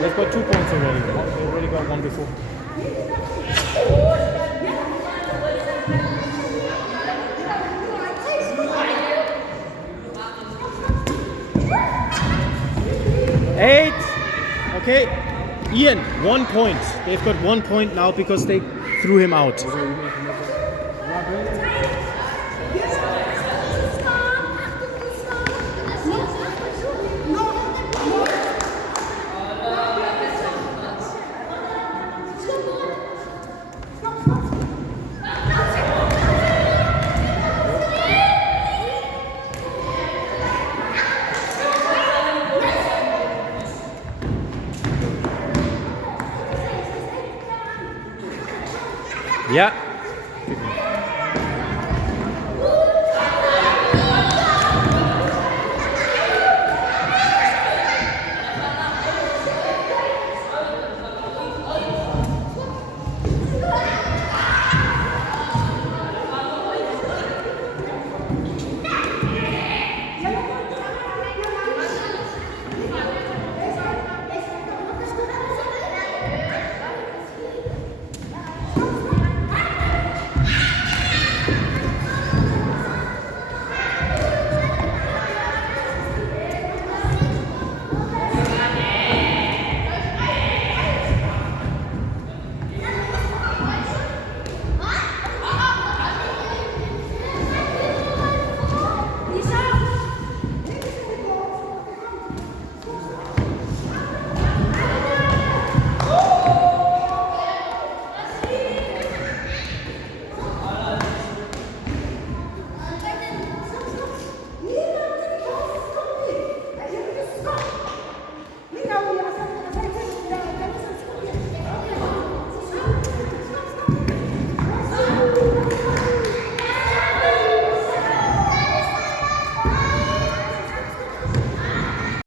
They've got 2 points already. They already got one before. Eight. Okay. Ian, 1 point. They've got 1 point now because they threw him out. Yeah.